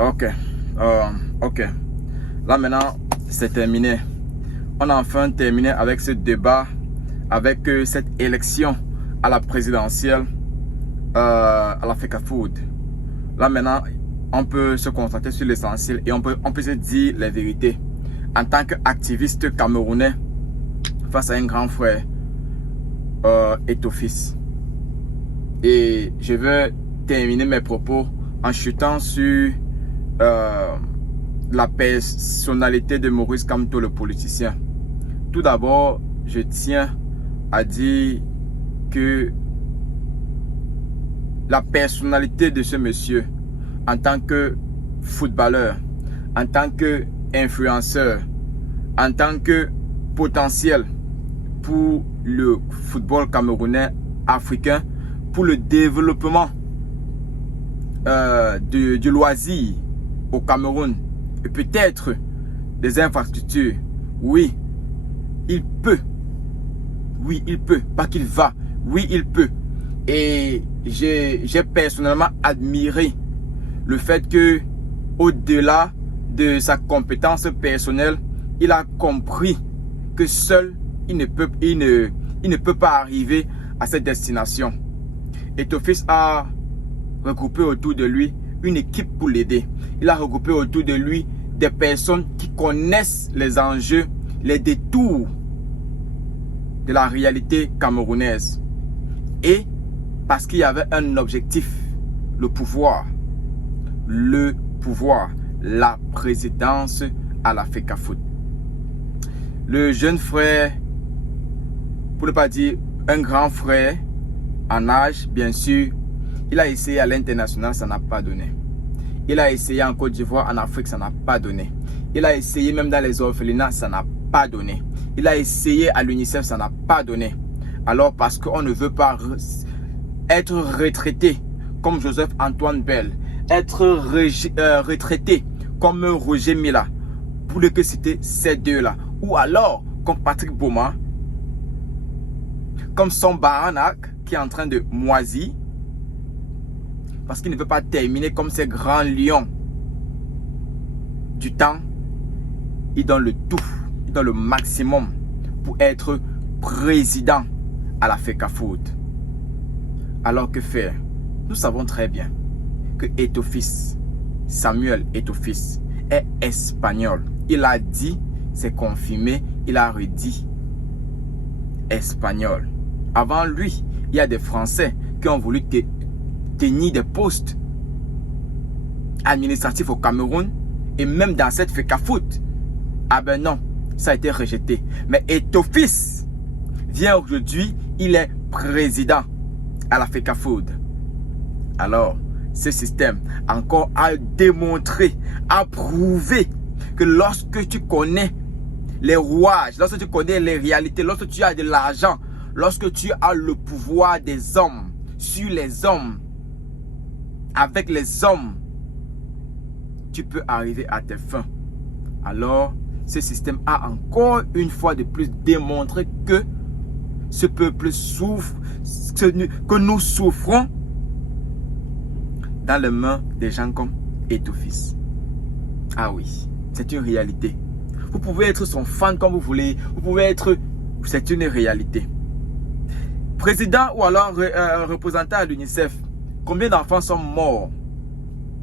Ok. Ok. Là maintenant, c'est terminé. On a enfin terminé avec ce débat, avec cette élection à la présidentielle, à la FECAFOOT. Là maintenant, on peut se concentrer sur l'essentiel et on peut se dire les vérités. En tant qu'activiste camerounais, face à un grand frère, Eto'o-Fils. Et je veux terminer mes propos en chutant sur la personnalité de Maurice Kamto, le politicien. Tout d'abord, je tiens à dire que la personnalité de ce monsieur, en tant que footballeur, en tant qu'influenceur, en tant que potentiel pour le football camerounais africain, pour le développement du loisir au Cameroun et peut-être des infrastructures. Oui, il peut. Oui, il peut. Pas qu'il va. Oui, il peut. Et j'ai personnellement admiré le fait que, au-delà de sa compétence personnelle, il a compris que seul il ne peut pas arriver à cette destination. Eto'o-Fils a regroupé autour de lui une équipe pour l'aider. Il a regroupé autour de lui des personnes qui connaissent les enjeux, les détours de la réalité camerounaise. Et parce qu'il y avait un objectif, le pouvoir, la présidence à la FECAFOOT. Le jeune frère, pour ne pas dire un grand frère en âge, bien sûr, il a essayé à l'international, ça n'a pas donné. Il a essayé en Côte d'Ivoire, en Afrique, ça n'a pas donné. Il a essayé même dans les orphelinats, ça n'a pas donné. Il a essayé à l'UNICEF, ça n'a pas donné. Alors parce qu'on ne veut pas être retraité comme Joseph-Antoine Bell, être retraité comme Roger Mila, pour que c'était ces deux-là. Ou alors, comme Patrick Boma, comme Son Baranak, qui est en train de moisir, parce qu'il ne veut pas terminer comme ces grands lions du temps. Il donne le tout, il donne le maximum pour être président à la FECAFOOT. Alors que faire? Nous savons très bien que Eto'o-Fils, Samuel Eto'o-Fils, est espagnol. Il a dit, c'est confirmé, il a redit espagnol. Avant lui, il y a des Français qui ont voulu tenir des postes administratifs au Cameroun et même dans cette FECAFOOT. Ah ben non, ça a été rejeté. Mais Eto'o-Fils vient aujourd'hui, il est président à la FECAFOOT. Alors, ce système encore a démontré, a prouvé que lorsque tu connais les rouages, lorsque tu connais les réalités, lorsque tu as de l'argent, lorsque tu as le pouvoir des hommes sur les hommes, avec les hommes, tu peux arriver à tes fins. Alors, ce système a encore une fois de plus démontré que ce peuple souffre, que nous souffrons dans les mains des gens comme Eto'o-Fils. Ah oui, c'est une réalité. Vous pouvez être son fan comme vous voulez. Vous pouvez être... C'est une réalité. Président ou alors représentant à l'UNICEF, combien d'enfants sont morts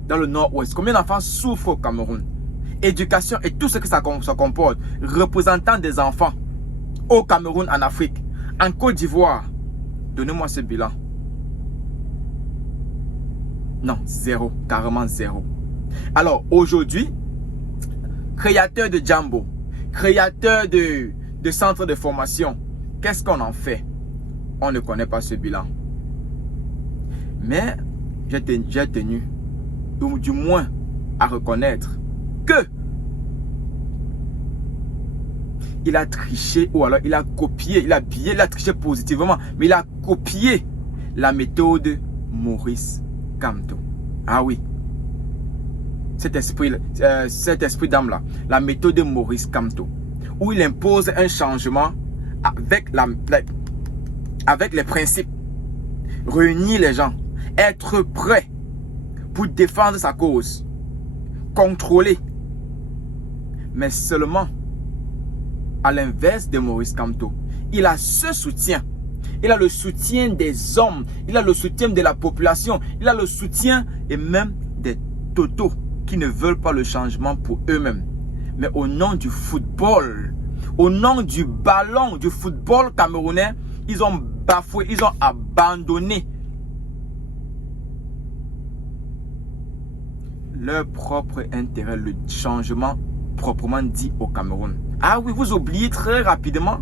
dans le nord-ouest? Combien d'enfants souffrent au Cameroun? Éducation et tout ce que ça comporte. Représentant des enfants au Cameroun, en Afrique, en Côte d'Ivoire. Donnez-moi ce bilan. Non, zéro. Carrément zéro. Alors, aujourd'hui, créateur de Jambo, créateur de centres de formation, qu'est-ce qu'on en fait? On ne connaît pas ce bilan. Mais j'ai tenu, du moins, à reconnaître que il a triché ou alors il a copié, il a triché positivement, mais il a copié la méthode Maurice Kamto. Ah oui. Cet esprit d'âme-là, la méthode Maurice Kamto, où il impose un changement avec les principes, réunir les gens, être prêt pour défendre sa cause, contrôler. Mais seulement, à l'inverse de Maurice Kamto, il a ce soutien. Il a le soutien des hommes, il a le soutien de la population, il a le soutien et même des totaux qui ne veulent pas le changement pour eux-mêmes. Mais au nom du football, au nom du ballon, du football camerounais, ils ont bafoué, ils ont abandonné leur propre intérêt, le changement proprement dit au Cameroun. Ah oui, vous oubliez très rapidement.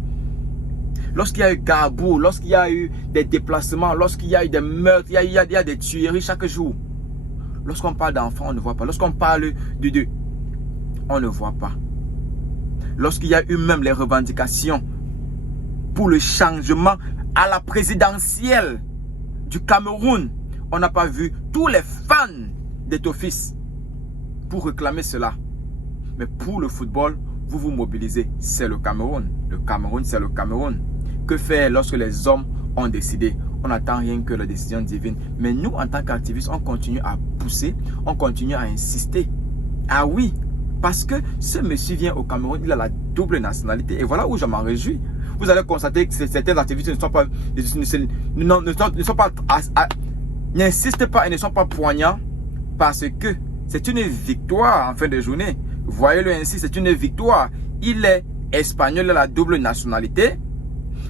Lorsqu'il y a eu Gabou, lorsqu'il y a eu des déplacements, lorsqu'il y a eu des meurtres, il y a des tueries chaque jour. Lorsqu'on parle d'enfants, on ne voit pas. Lorsqu'on parle de on ne voit pas. Lorsqu'il y a eu même les revendications pour le changement à la présidentielle du Cameroun, on n'a pas vu tous les fans d'Eto'o-Fils pour réclamer cela. Mais pour le football, vous vous mobilisez. C'est le Cameroun. Le Cameroun, c'est le Cameroun. Que faire lorsque les hommes ont décidé? On n'attend rien que la décision divine. Mais nous, en tant qu'activistes, on continue à pousser, on continue à insister. Ah oui, parce que ce monsieur vient au Cameroun, il a la double nationalité. Et voilà où je m'en réjouis. Vous allez constater que certains activistes n'insistent pas et ne sont pas poignants parce que c'est une victoire en fin de journée. Voyez-le ainsi, c'est une victoire. Il est espagnol, il a la double nationalité.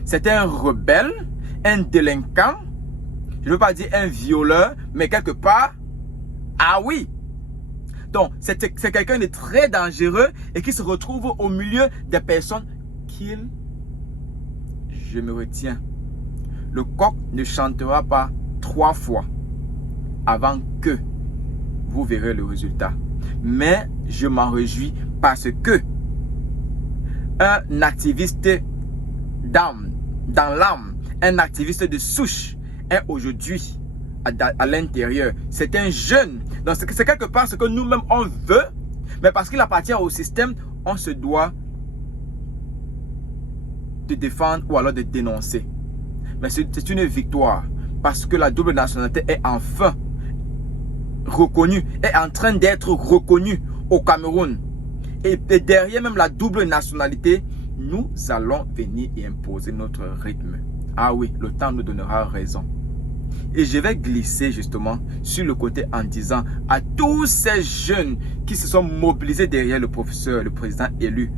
C'est un rebelle, un délinquant. Je ne veux pas dire un violeur, mais quelque part, ah oui. Donc, c'est quelqu'un de très dangereux et qui se retrouve au milieu des personnes qu'il... Je me retiens. Le coq ne chantera pas 3 fois avant que vous verrez le résultat. Mais je m'en réjouis parce que un activiste d'âme, dans l'âme, un activiste de souche est aujourd'hui à l'intérieur. C'est un jeune. Donc c'est quelque part ce que nous-mêmes on veut, mais parce qu'il appartient au système, on se doit de défendre ou alors de dénoncer. Mais c'est une victoire parce que la double nationalité est enfin reconnue, est en train d'être reconnue au Cameroun. Et derrière même la double nationalité, nous allons venir et imposer notre rythme. Ah oui, le temps nous donnera raison. Et je vais glisser justement sur le côté en disant à tous ces jeunes qui se sont mobilisés derrière le professeur, le président élu.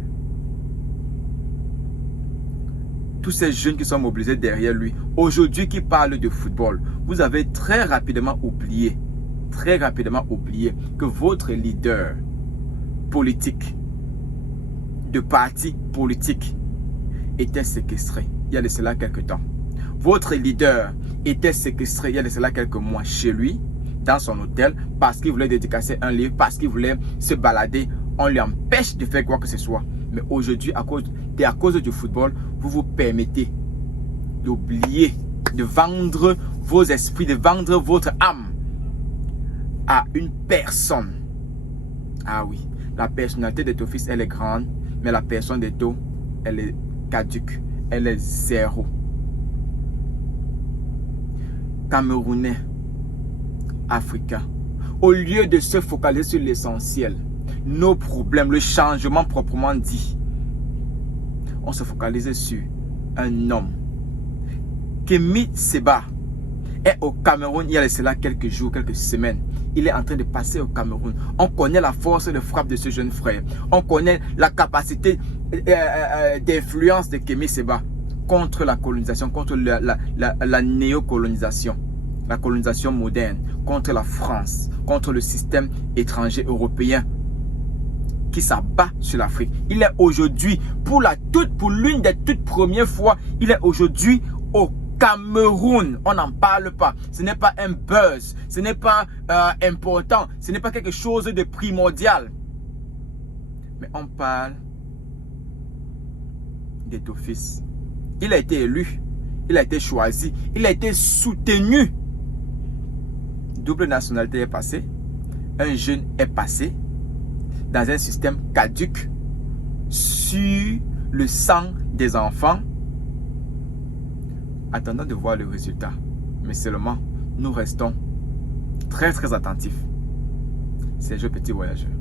Tous ces jeunes qui sont mobilisés derrière lui, aujourd'hui qui parlent de football, vous avez très rapidement oublié que votre leader politique, de parti politique, était séquestré il y a de cela quelques temps. Votre leader était séquestré il y a de cela quelques mois chez lui, dans son hôtel, parce qu'il voulait dédicacer un livre, parce qu'il voulait se balader. On lui empêche de faire quoi que ce soit. Mais aujourd'hui, à cause du football, vous vous permettez d'oublier, de vendre vos esprits, de vendre votre âme à une personne. Ah oui, la personnalité d'Eto'o-Fils, elle est grande, mais la personne d'Eto, elle est caduque, elle est zéro. Camerounais, Africains, au lieu de se focaliser sur l'essentiel, nos problèmes, le changement proprement dit, on se focalise sur un homme. Kémy Séba est au Cameroun il y a cela quelques jours, quelques semaines. Il est en train de passer au Cameroun. On connaît la force de frappe de ce jeune frère. On connaît la capacité d'influence de Kémy Séba contre la colonisation, contre la néocolonisation, la colonisation moderne, contre la France, contre le système étranger européen qui s'abat sur l'Afrique. Il est aujourd'hui, pour l'une des toutes premières fois, il est aujourd'hui au Cameroun. On n'en parle pas. Ce n'est pas un buzz. Ce n'est pas important. Ce n'est pas quelque chose de primordial. Mais on parle d'Eto'o-Fils. Il a été élu. Il a été choisi. Il a été soutenu. Double nationalité est passée. Un jeune est passé dans un système caduque sur le sang des enfants. Attendons de voir le résultat. Mais seulement, nous restons très attentifs. C'est Joe Petit Voyageur.